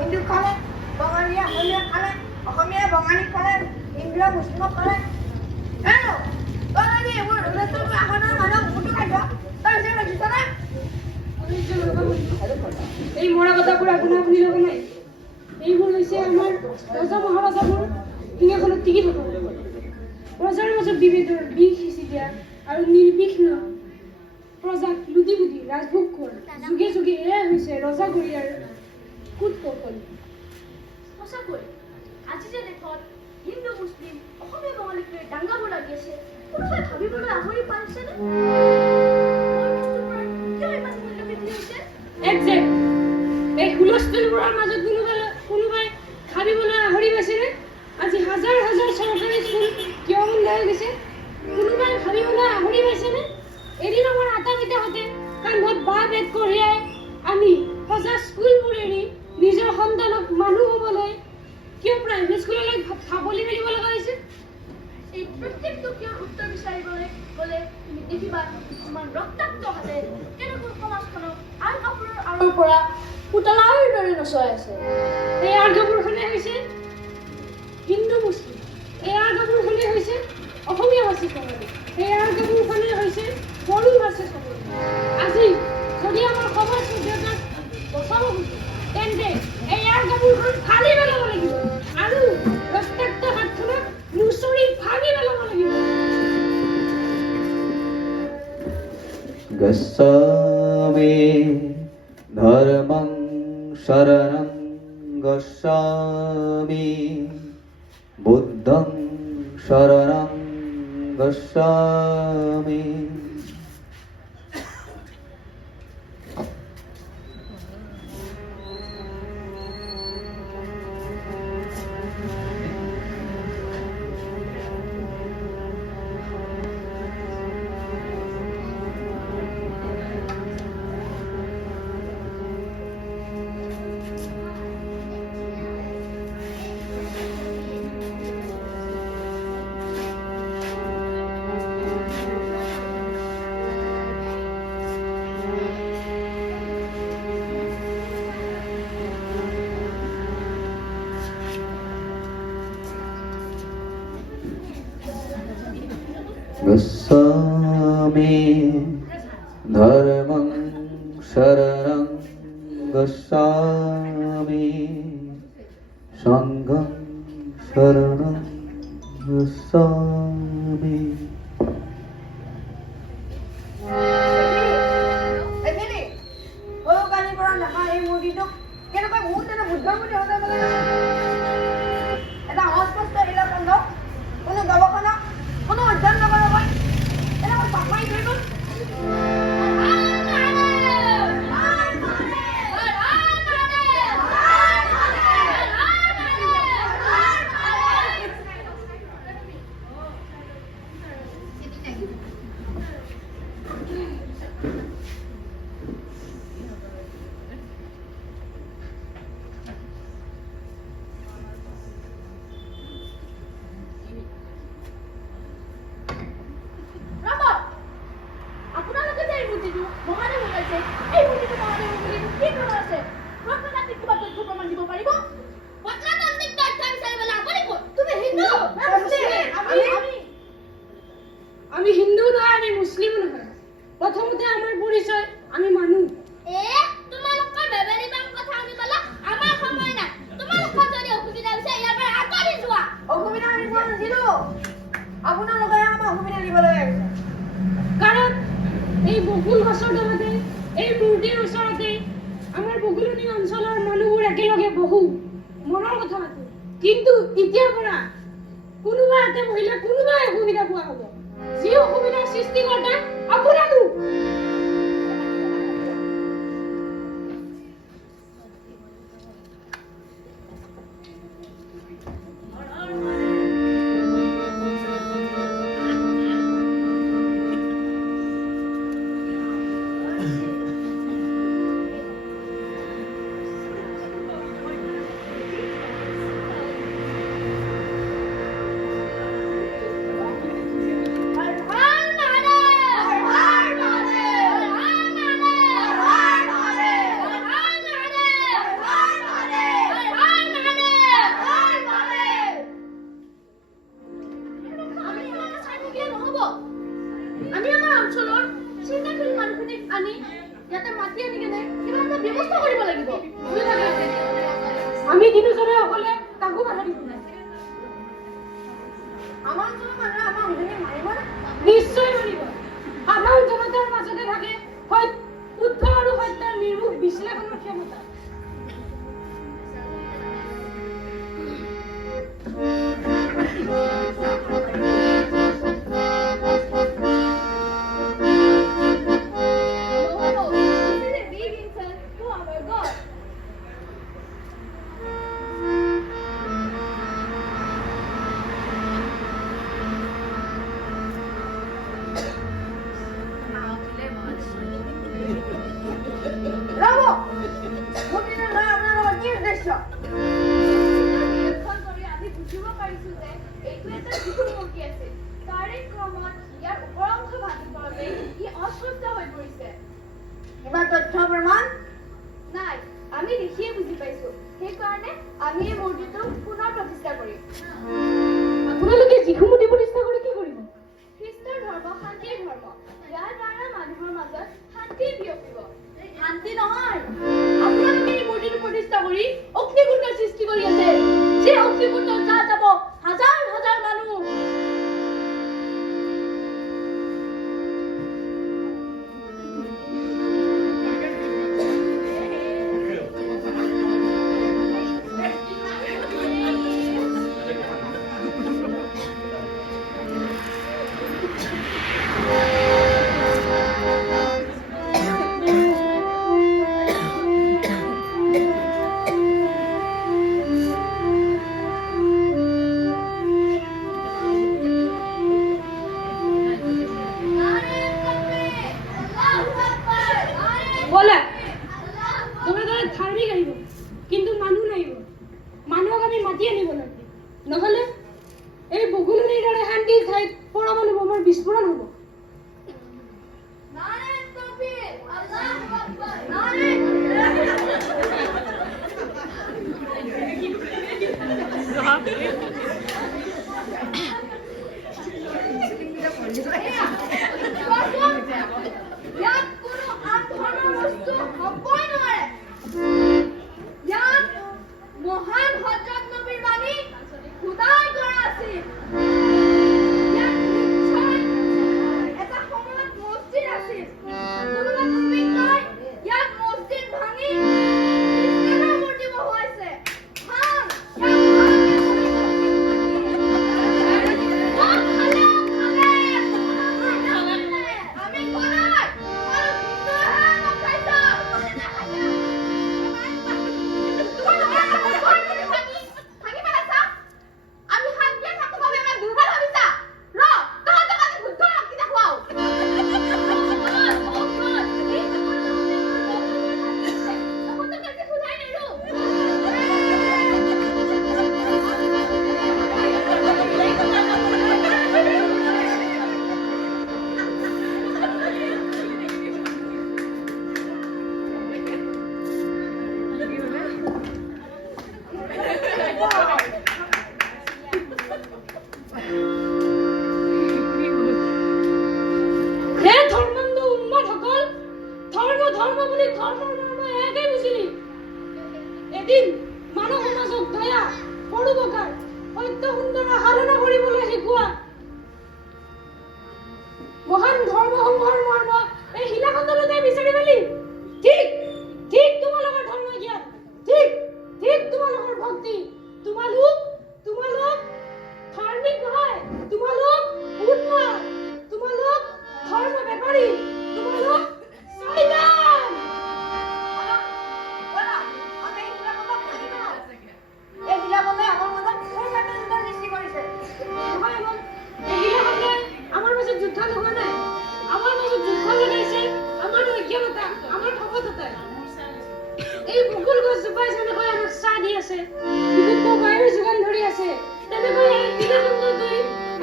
হিন্দু খালে, বঙালীয়ে অসমীয়া খালে, অসমীয়াই বঙালীক খালে, হিন্দুৱে মুছলিমক খালে। তই যদি এইবোৰ আগৰ মানুহ মুখটো খাই তই যে ৰাখিছ না এই মৰা কথাবোৰ আপোনাৰ শুনি ল'ব নাই। এইবোৰ হৈছে আমাৰ ৰজা মহাৰজাবোৰ সিংহাসনত টিকি থকা প্ৰজাৰ মাজত বিভেদৰ বিষ সিঁচি দিয়া আৰু নিৰ্বিঘ্ন প্ৰজাক লুটি পুতি ৰাজভোগ খোৱাৰ যুগে যুগে এয়াই হৈছে ৰজাঘৰীয়াৰ কুট কৌশল। সঁচাকৈ আজি যে দেশত হিন্দু মুছলিম অসমীয়া বঙালীক লৈ দাংগাবোৰ লাগি আছে, কোনোবাই ভাবিবলৈ আহৰি পাৰিছেনে? কিয় ইমান মূল্য বৃদ্ধি হৈছে? এই হুলস্থুলবোৰৰ মাজত কোনোবাই ভাবিবলৈ আহৰি পাইছেনে? আজি হাজাৰ হাজাৰ চৰকাৰী স্কুল কিয় বন্ধ হৈ গৈছে? কোনোবাই ভাবিবলৈ আহৰি পাইছেনে? এদিন আমাৰ আটা পিতাহঁতে কান্ধত বাঁহ বেত কঢ়িয়াই আমি সজা স্কুলবোৰ এৰি নিজৰ সন্তানক মানুহ হ'বলৈ কিয় প্ৰাইভেট স্কুললৈ খাবলৈ মেলিব লগা হৈছে? এই প্ৰত্যেকটো কিয় উত্তৰ বিচাৰিবলৈ গ'লে তুমি দেখিবা কিছুমান ৰক্তাক্ত হাতে কেনেকৈ সমাজখনক আন কাপোৰৰ আঁৰৰ পৰা পুতলাৰ দৰে নচুৱাই আছে। এই আৰ্ঘবোৰখনে হৈছে হিন্দু মুছলিম, এই আৰ্ঘবোৰখনে হৈছে অসমীয়া ভাষী কঙালী, এই আৰ্ঘবোৰখনে হৈছে বড়ো ভাষী কঙালী। আজি যদি আমাৰ সমাজ সভ্যতাক বচাব খোজে তেন্তে এই আৰ্ঘবোৰখন ফালি পেলাব লাগিব আৰু ৰক্তাক্ত হাতখনক মুচৰি ভাঙি পেলাব লাগিব। গচ্ছামি ধৰ্মং শৰণং গচ্ছামি বুদ্ধং শৰণং গচ্ছামি। গচ্ছামি ধৰ্মং শৰণং গচ্ছামি সংঘং শৰণং গচ্ছামি। কালিৰ পৰা দেখা এই মূৰ্তিটোক কেনেকৈ বহুত এটা বুদ্ধ বুলি সজাই পেলাই এটা অস্পষ্ট হৃদয়বন্ধ কোনো গৱেষণা কোনো অধ্যয়ন নকৰাকৈ এনেকৈ চাপ মাৰি থৈ গ'ল। আমি হিন্দু নহয়, আমি মুছলিম নহয়। প্ৰথমতে আমাৰ পৰিচয় আমি মানুহ। তোমালোকৰ বেবেলিবান কথা আমি ক'লা আমাৰ সময় নাই। তোমালোকৰ যদি অসুবিধা হৈছে ইয়াৰ পৰা আঁতৰি যোৱা। অসুবিধা আনিব নিদিলো, আপোনালোকে আমাক অসুবিধা দিবলৈ আহিছে। কাৰণ এই বকুল গছৰ তলতে এই মূৰ্তিৰ ওচৰতে আমাৰ বকুলনি অঞ্চলৰ মানুহবোৰ একেলগে বহো মনৰ কথা পাতো, কিন্তু এতিয়াৰ পৰা কোনোবা এটা বহিলে কোনোবাই অসুবিধা পোৱা হ'ব। যি অসুবিধাৰ সৃষ্টিকৰ্তা আপোনালোক। আমি আমাৰ অঞ্চলৰ চিন্তাশীল মানুহখিনিক আনি ইয়াতে মাতি আনি কেনে কিবা এটা ব্যৱস্থা কৰিব লাগিব। আমি তিনিজনে অকলে কাকো বাধা দিব নাই। আমাৰ অঞ্চলৰ মানুহে আমাৰ মানুহখিনিক মাৰিবনে? নিশ্চয় মাৰিব। সাধাৰণ জনতাৰ মাজতে থাকে শুদ্ধ আৰু সত্যৰ নিৰ্মোহ বিশ্লেষণৰ ক্ষমতা। ৰ'ব! মূৰ্তিটো লৈ আপোনালোকৰ কি উদ্দেশ্য? নিৰীক্ষণ কৰি আমি বুজিব পাৰিছো যে এইটো এটা যিকোনো মূৰ্তি আছিল। তাৰে ক্ৰমত ইয়াৰ ওপৰ অংশ ভাঙি পৰোঁতে ই অস্পষ্ট হৈ পৰিছে। কিবা তথ্য প্ৰমাণ? নাই, আমি দেখিয়ে বুজি পাইছো। সেইকাৰণে আমি এই মূৰ্তিটো পুনৰ প্ৰতিষ্ঠা কৰিম। আপোনালোকে যিকোনো মূৰ্তি প্ৰতিষ্ঠা কৰি কি কৰিব? খ্ৰীষ্টৰ ধৰ্ম শান্তিৰ ধৰ্ম। ইয়াৰ দ্বাৰা মানুহৰ মাজত শান্তি বিয়পিব। শান্তি নহয়, আপোনালোকে এই মূৰ্তিটো প্ৰতিষ্ঠা কৰি অগ্নিকুণ্ডৰ সৃষ্টি কৰি আছে। যে অগ্নিকুণ্ডত যাব হাজাৰ হাজাৰ মানুহ। বলে তোমরা তারা ধার্মিক আইব, কিন্তু মানুহ নাইব। মানুহক আমি মাতি আনিব লাগে, নহলে এই বগুলনিৰ দৰে শান্তিৰ ঠাইত পৰমাণু বোমাৰ বিস্ফোৰণ হ'ব। ইয়াত কোনো আন ধৰণৰ বস্তু হ'বই নোৱাৰে। ইয়াত মহান হযৰত নবীৰ বাণী খোদাই কৰা আছিল। ইয়াত নিশ্চয় এটা সময়ত মছজিদ আছিল। কোনোবা নবীক কয় ইয়াত মছজিদ ভাঙি খ্ৰীষ্টানৰ মূৰ্তি বহুৱাইছে। ভাঙ, ইয়াত আমি কৰাই এদিন মানৱ সমাজক দয়া, পৰোপকাৰ, সত্য সুন্দৰ সাধনা কৰিবলৈ শিকোৱা মহান ধৰ্মসমূহৰ মৰ্ম এই শিলাখণ্ডতে বিচাৰি পালি। ঠিক ঠিক তোমালোকৰ ধৰ্ম জ্ঞান, ঠিক ঠিক তোমালোকৰ ভক্তি। তোমালোক ধাৰ্মিক নহয়, তোমালোক উন্মাদ, তোমালোক ধৰ্ম বেপাৰী, তোমালোক শয়তান। আমার মাঝে যুদ্ধ লগা নাই, আমার মাঝে যুদ্ধ লাগাইছে আমার অজ্ঞানতা, আমার অবদ্ধতা। এই বকুল গছজোপাই যেনেকৈ আমাক চাহ দি আছে, বিশুদ্ধ বায়ুৰ যোগান ধৰি আছে, তেনেকৈ এই শিলাখণ্ড দুই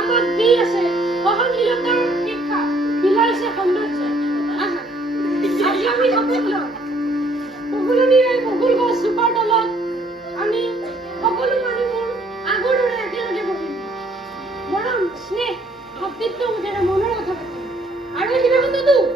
আমাক দি আছে সহনশীলতাৰ শিক্ষা, বিলাইছে সৌন্দৰ্য। আজি আমি শপত লওঁ, বকুলনিৰ এই বকুল গছজোপাৰ তলত আমি সকলো মানুহবোৰ আগৰ দৰে একেলগে বহিম। মৰম, স্নেহ, ভাতৃত্ব মুঠেৰে মনৰ কথা পাতিম। সাধু